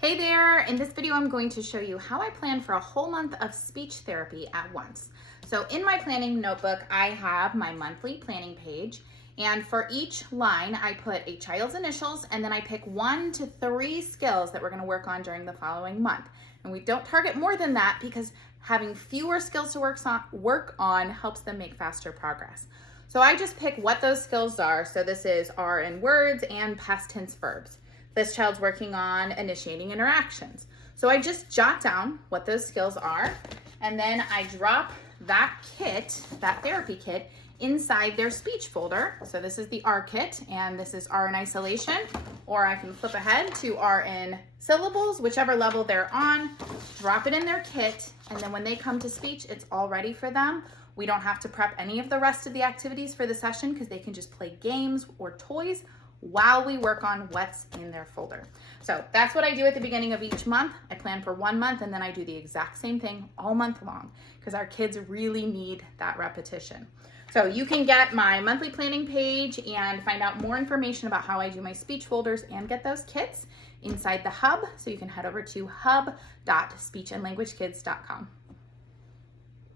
Hey there, in this video I'm going to show you how I plan for a whole month of speech therapy at once. So in my planning notebook, I have my monthly planning page, and for each line I put a child's initials and then I pick 1 to 3 skills that we're going to work on during the following month. And we don't target more than that because having fewer skills to work on helps them make faster progress. So I just pick what those skills are. So this is are in words and past tense verbs. This child's working on initiating interactions. So I just jot down what those skills are, and then I drop that kit, that therapy kit, inside their speech folder. So this is the R kit, and this is R in isolation, or I can flip ahead to R in syllables, whichever level they're on, drop it in their kit, and then when they come to speech, it's all ready for them. We don't have to prep any of the rest of the activities for the session because they can just play games or toys while we work on what's in their folder. So that's what I do at the beginning of each month. I plan for 1 month and then I do the exact same thing all month long because our kids really need that repetition. So you can get my monthly planning page and find out more information about how I do my speech folders and get those kits inside the hub. So you can head over to hub.speechandlanguagekids.com.